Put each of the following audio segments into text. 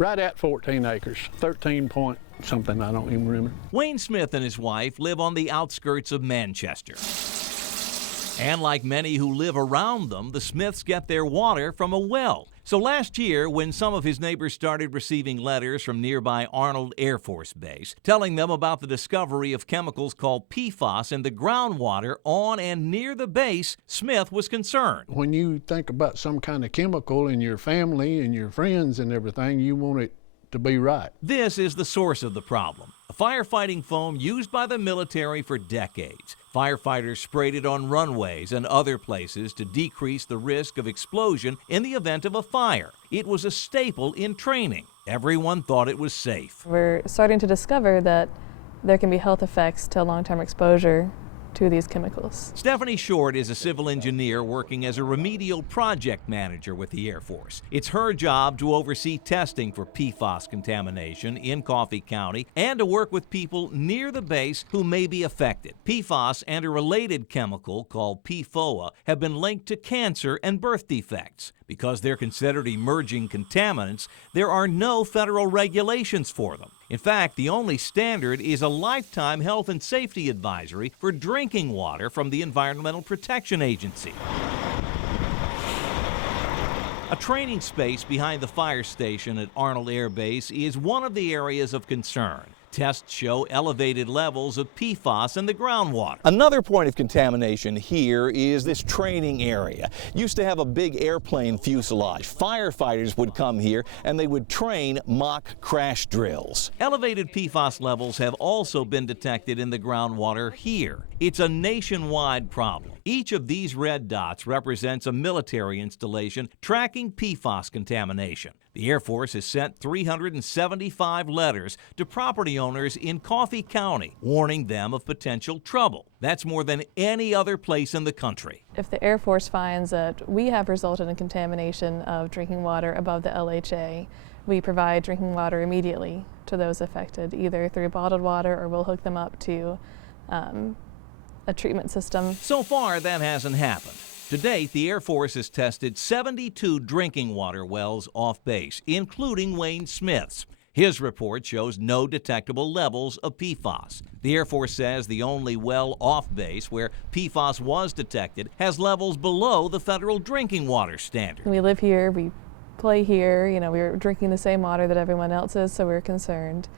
Right at 14 acres, 13 point something, I don't even remember. Wayne Smith and his wife live on the outskirts of Manchester. And like many who live around them, the Smiths get their water from a well. So last year, when some of his neighbors started receiving letters from nearby Arnold Air Force Base telling them about the discovery of chemicals called Pfas in the groundwater on and near the base, Smith was concerned. When you think about some kind of chemical in your family and your friends and everything, you want it to be right. This is the source of the problem. A firefighting foam used by the military for decades. Firefighters sprayed it on runways and other places to decrease the risk of explosion in the event of a fire. It was a staple in training. Everyone thought it was safe. We're starting to discover that there can be health effects to long-term exposure to these chemicals. Stephanie Short is a civil engineer working as a remedial project manager with the Air Force. It's her job to oversee testing for PFAS contamination in Coffee County and to work with people near the base who may be affected. PFAS and a related chemical called PFOA have been linked to cancer and birth defects. Because they're considered emerging contaminants, there are no federal regulations for them. In fact, the only standard is a lifetime health and safety advisory for drinking water from the Environmental Protection Agency. A training space behind the fire station at Arnold Air Base is one of the areas of concern. Tests show elevated levels of PFAS in the groundwater. Another point of contamination here is this training area. Used to have a big airplane fuselage. Firefighters would come here and they would train mock crash drills. Elevated PFAS levels have also been detected in the groundwater here. It's a nationwide problem. Each of these red dots represents a military installation tracking PFAS contamination. The Air Force has sent 375 letters to property owners in Coffee County, warning them of potential trouble. That's more than any other place in the country. If the Air Force finds that we have resulted in contamination of drinking water above the LHA, we provide drinking water immediately to those affected, either through bottled water or we'll hook them up to a treatment system. So far, that hasn't happened. To date, the Air Force has tested 72 drinking water wells off base, including Wayne Smith's. His report shows no detectable levels of PFAS. The Air Force says the only well off base where PFAS was detected has levels below the federal drinking water standard. We live here, we play here, we're drinking the same water that everyone else is, so we're concerned.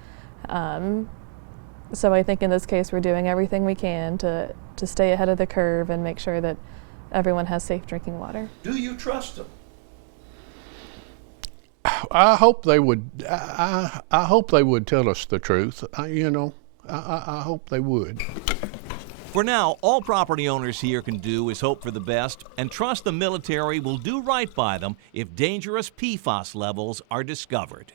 So I think in this case we're doing everything we can to stay ahead of the curve and make sure that everyone has safe drinking water. Do you trust them? I hope they would. I hope they would tell us the truth. I hope they would. For now, all property owners here can do is hope for the best and trust the military will do right by them if dangerous PFAS levels are discovered.